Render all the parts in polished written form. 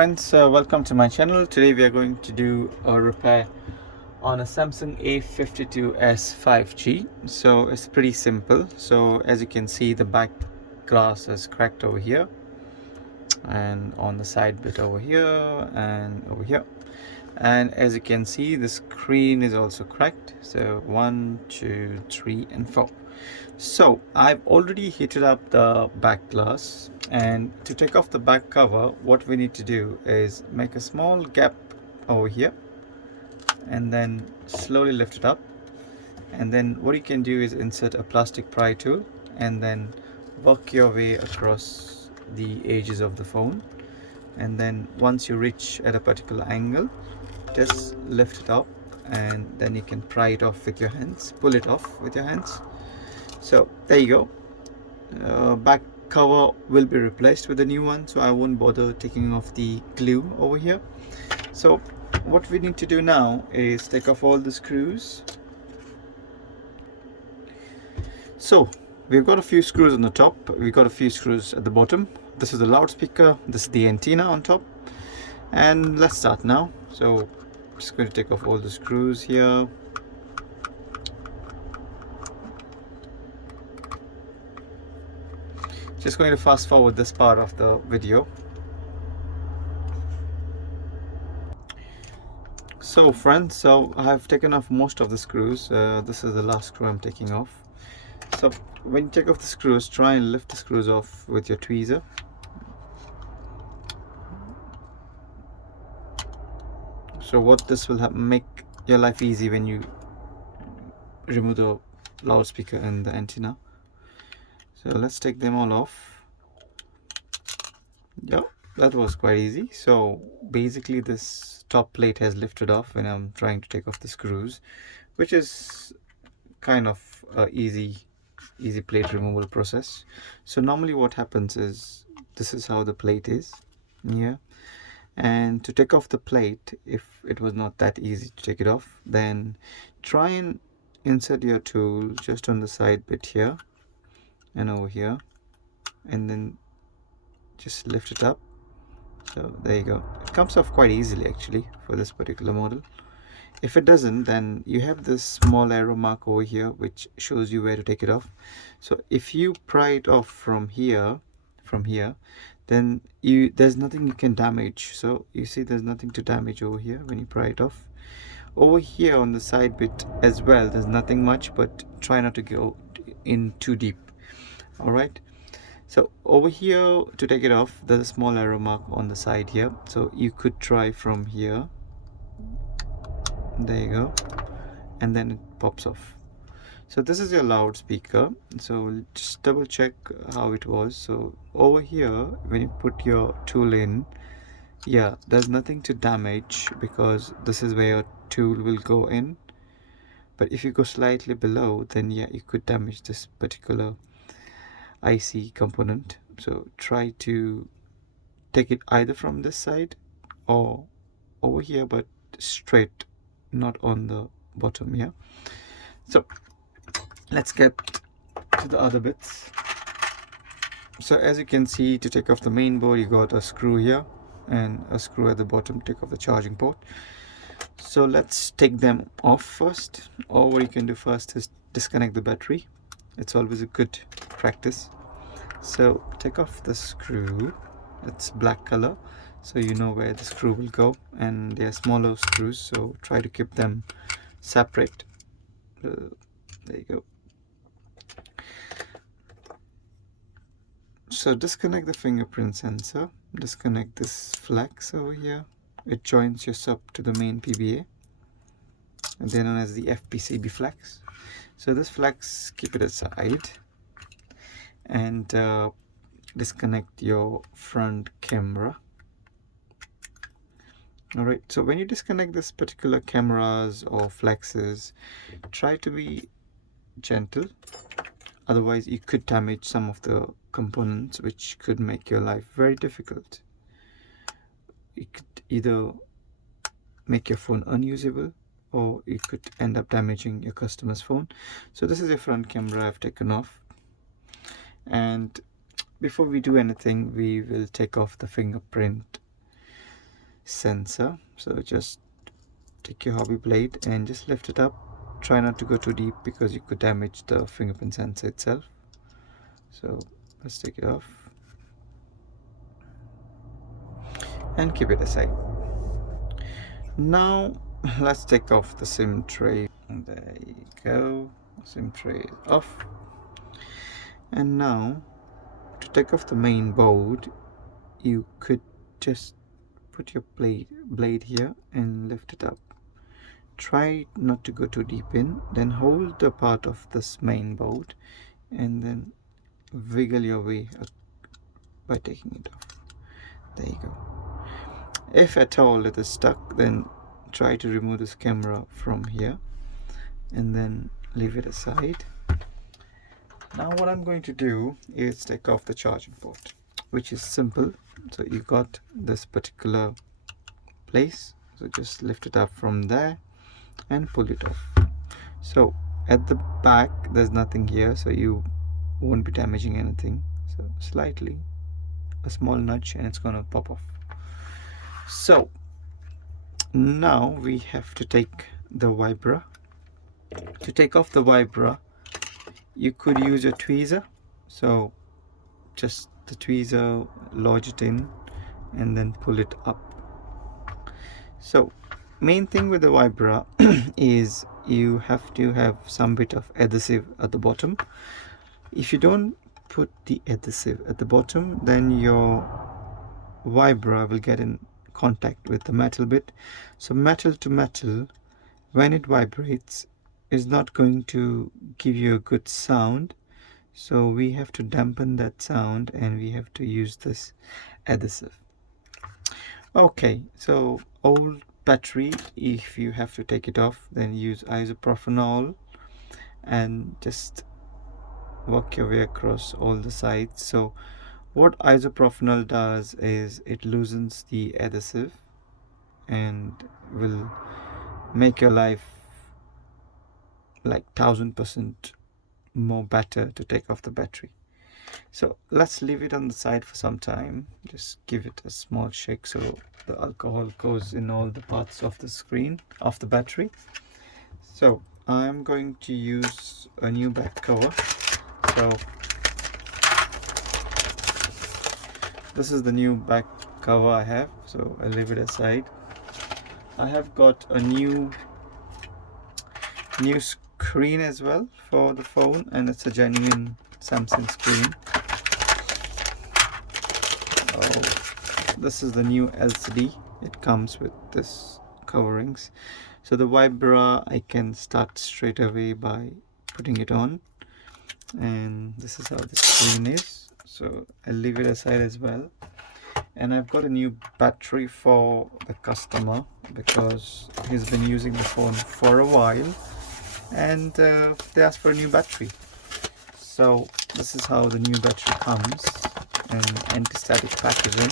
Friends, welcome to my channel. Today we are going to do a repair on a Samsung A52s 5G. So it's pretty simple. So as you can see, the back glass is cracked over here, and on the side bit over here, and over here. And as you can see, the screen is also cracked. So 1, 2, 3 and 4. So I've already heated up the back glass, and to take off the back cover, what we need to do is make a small gap over here and then slowly lift it up. And then what you can do is insert a plastic pry tool and then work your way across the edges of the phone. And then once you reach at a particular angle, just lift it up, and then you can pry it off with your hands, pull it off with your hands. So there you go. Back cover will be replaced with a new one, so I won't bother taking off the glue over here. So what we need to do now is take off all the screws. So we've got a few screws on the top, we've got a few screws at the bottom. This is the loudspeaker, this is the antenna on top, and let's start now. So I'm just going to take off all the screws here. Just going to fast forward this part of the video. So friends, so I have taken off most of the screws. This is the last screw I'm taking off. So when you take off the screws, try and lift the screws off with your tweezer. So what this will make your life easy when you remove the loudspeaker and the antenna. So let's take them all off. Yep, that was quite easy. So basically this top plate has lifted off when I'm trying to take off the screws, which is kind of a easy plate removal process. So normally what happens is, this is how the plate is here, and to take off the plate, if it was not that easy to take it off, then try and insert your tool just on the side bit here and over here, and then just lift it up. So there you go. It comes off quite easily actually for this particular model. If it doesn't, then you have this small arrow mark over here which shows you where to take it off. So if you pry it off from here, then there's nothing you can damage. So you see there's nothing to damage over here when you pry it off. Over here on the side bit as well, there's nothing much, but try not to go in too deep. Alright, so over here to take it off, there's a small arrow mark on the side here, so you could try from here. There you go, and then it pops off. So this is your loudspeaker. So just double check how it was. So over here, when you put your tool in, yeah, there's nothing to damage because this is where your tool will go in. But if you go slightly below, then yeah, you could damage this particular IC component. So try to take it either from this side or over here, but straight, not on the bottom here. So let's get to the other bits. So as you can see, to take off the main board, you got a screw here and a screw at the bottom to take off the charging port. So let's take them off first, or what you can do first is disconnect the battery. It's always a good practice. So take off the screw. It's black color, so you know where the screw will go, and they are smaller screws, so try to keep them separate. There you go. So disconnect the fingerprint sensor, disconnect this flex over here. It joins your sub to the main PBA, and they're known as the FPCB flex. So this flex, keep it aside, and disconnect your front camera. Alright, so when you disconnect this particular cameras or flexes, try to be gentle, otherwise you could damage some of the components, which could make your life very difficult. It could either make your phone unusable, or it could end up damaging your customer's phone. So this is your front camera I've taken off, and before we do anything, we will take off the fingerprint sensor. So just take your hobby blade and just lift it up. Try not to go too deep because you could damage the fingerprint sensor itself. So let's take it off and keep it aside. Now let's take off the SIM tray. And there you go, SIM tray is off. And now to take off the main board, you could just put your blade here and lift it up. Try not to go too deep in, then hold the part of this main board and then wiggle your way up by taking it off. There you go. If at all it is stuck, then try to remove this camera from here and then leave it aside. Now what I'm going to do is take off the charging port, which is simple. So you got this particular place, so just lift it up from there and pull it off. So at the back there's nothing here, so you won't be damaging anything. So slightly, a small nudge and it's gonna pop off. So now we have to take the vibra. To take off the vibra, you could use a tweezer. So just the tweezer, lodge it in and then pull it up. So main thing with the vibra is you have to have some bit of adhesive at the bottom. If you don't put the adhesive at the bottom, then your vibra will get in contact with the metal bit. So metal to metal, when it vibrates, is not going to give you a good sound. So we have to dampen that sound and we have to use this adhesive. Okay, so old battery, if you have to take it off, then use isopropanol and just work your way across all the sides. So what isopropanol does is it loosens the adhesive and will make your life like 1000% more better to take off the battery. So let's leave it on the side for some time. Just give it a small shake so the alcohol goes in all the parts of the screen of the battery. So I'm going to use a new back cover. So this is the new back cover I have, so I'll leave it aside. I have got a new screen as well for the phone, and it's a genuine Samsung screen. Oh, this is the new LCD. It comes with this coverings. So the vibra I can start straight away by putting it on, and this is how the screen is. So I'll leave it aside as well. And I've got a new battery for the customer because he's been using the phone for a while and they asked for a new battery. So this is how the new battery comes in anti-static packaging.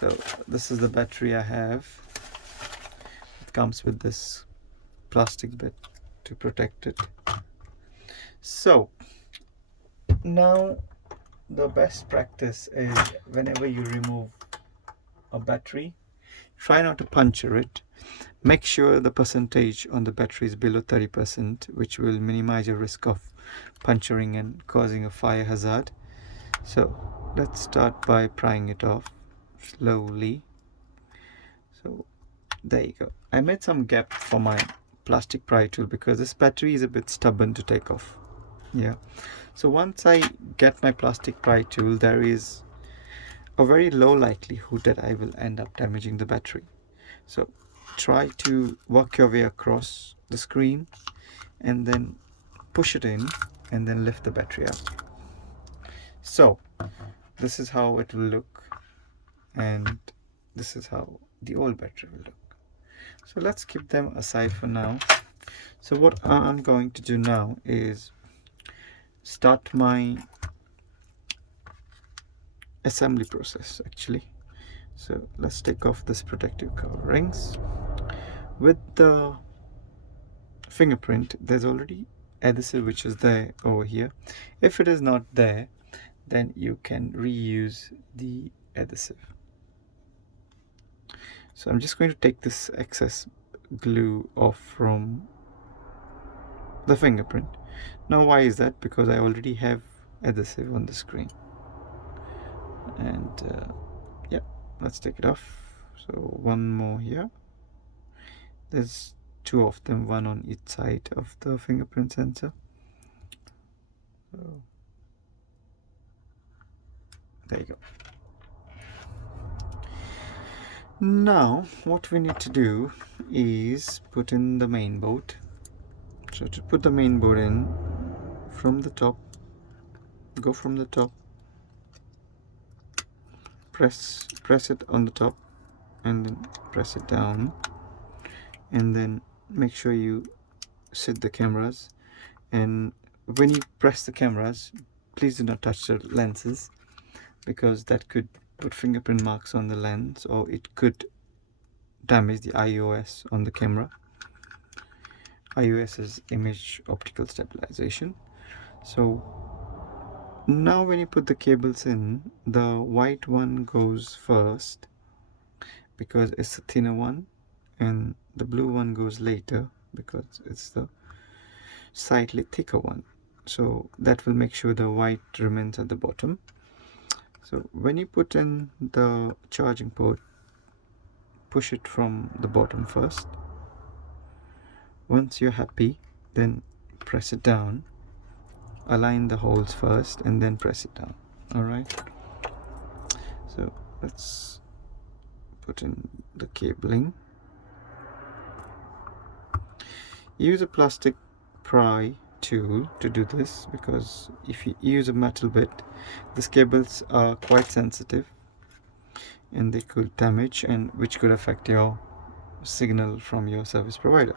So this is the battery I have. It comes with this plastic bit to protect it. So now the best practice is whenever you remove a battery, try not to puncture it. Make sure the percentage on the battery is below 30%, which will minimize your risk of puncturing and causing a fire hazard. So let's start by prying it off slowly. So there you go. I made some gap for my plastic pry tool because this battery is a bit stubborn to take off. Yeah, so once I get my plastic pry tool, there is a very low likelihood that I will end up damaging the battery. So try to work your way across the screen and then push it in and then lift the battery up. So this is how it will look, and this is how the old battery will look. So let's keep them aside for now. So what I'm going to do now is start my assembly process actually. So let's take off this protective coverings. With the fingerprint, there's already adhesive which is there over here. If it is not there, then you can reuse the adhesive. So I'm just going to take this excess glue off from the fingerprint. Now why is that? Because I already have adhesive on the screen. And yeah, let's take it off. So one more here. There's two of them, one on each side of the fingerprint sensor. So there you go. Now what we need to do is put in the main board. So to put the main board in, from the top, go from the top, press it on the top, and then press it down, and then make sure you set the cameras. And when you press the cameras, please do not touch the lenses, because that could put fingerprint marks on the lens, or it could damage the IOS on the camera. IOS is image optical stabilization. So now when you put the cables in, the white one goes first because it's the thinner one, and the blue one goes later because it's the slightly thicker one. So that will make sure the white remains at the bottom. So when you put in the charging port, push it from the bottom first. Once you're happy, then press it down. Align the holes first and then press it down. Alright, so let's put in the cabling. Use a plastic pry tool to do this, because if you use a metal bit, these cables are quite sensitive and they could damage, and which could affect your signal from your service provider.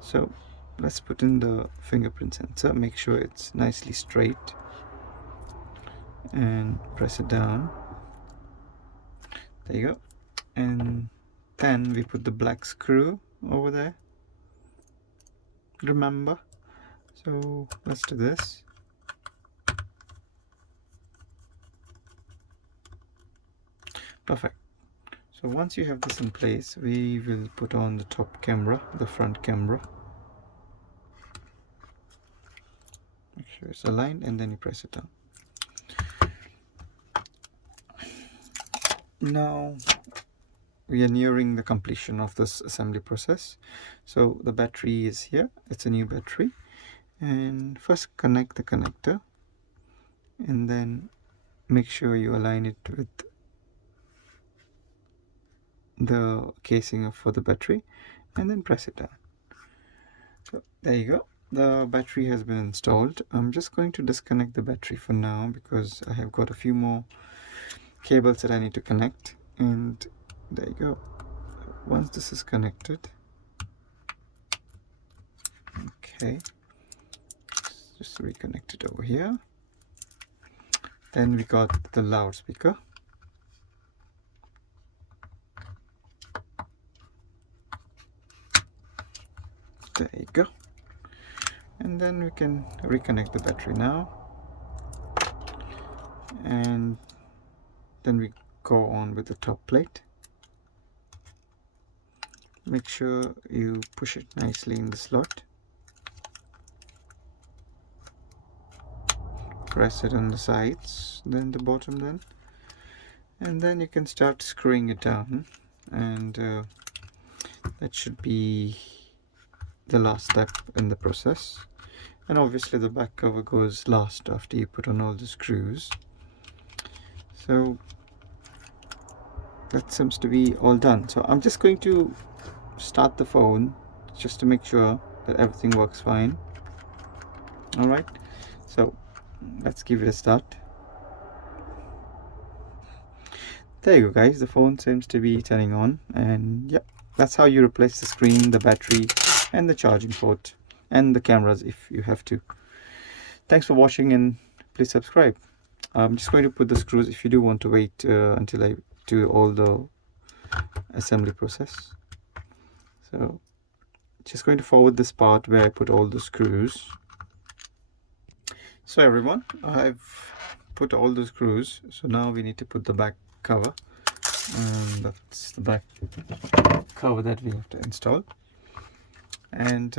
So let's put in the fingerprint sensor. Make sure it's nicely straight and press it down. There you go. And then we put the black screw over there, remember. So let's do this. Perfect. So once you have this in place, we will put on the top camera, the front camera. Make sure it's aligned, and then you press it down. Now we are nearing the completion of this assembly process. So the battery is here. It's a new battery. And first connect the connector, and then make sure you align it with the casing for the battery, and then press it down. So there you go. The battery has been installed. I'm just going to disconnect the battery for now because I have got a few more cables that I need to connect. And there you go. Once this is connected, okay, just reconnect it over here. Then we got the loudspeaker. There you go. And then we can reconnect the battery now. And then we go on with the top plate. Make sure you push it nicely in the slot. Press it on the sides, then the bottom then. And then you can start screwing it down. And that should be the last step in the process. And obviously the back cover goes last after you put on all the screws. So that seems to be all done. So I'm just going to start the phone just to make sure that everything works fine. Alright, so let's give it a start. There you go guys, the phone seems to be turning on, and yeah, that's how you replace the screen, the battery, and the charging port, and the cameras if you have to. Thanks for watching, and please subscribe. I'm just going to put the screws if you do want to wait until I do all the assembly process. So just going to forward this part where I put all the screws. So everyone, I've put all the screws, so now we need to put the back cover. and that's the back cover that we have to install. And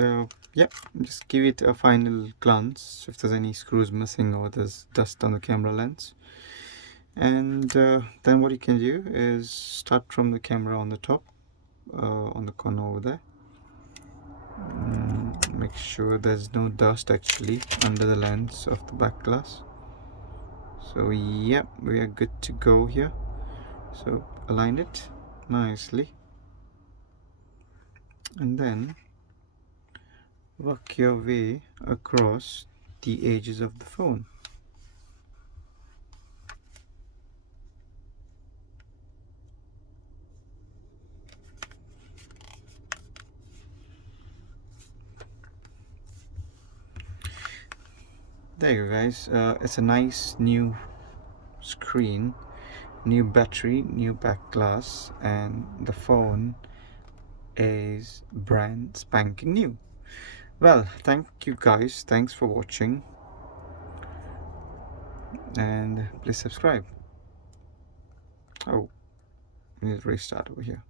yeah, just give it a final glance if there's any screws missing or there's dust on the camera lens. And then what you can do is start from the camera on the top, on the corner over there. Make sure there's no dust actually under the lens of the back glass. So yeah, we are good to go here. So align it nicely and then work your way across the edges of the phone. There you go, guys. It's a nice new screen, new battery, new back glass, and the phone is brand spanking new. Well, thank you guys, thanks for watching, and please subscribe. Oh, we need to restart over here.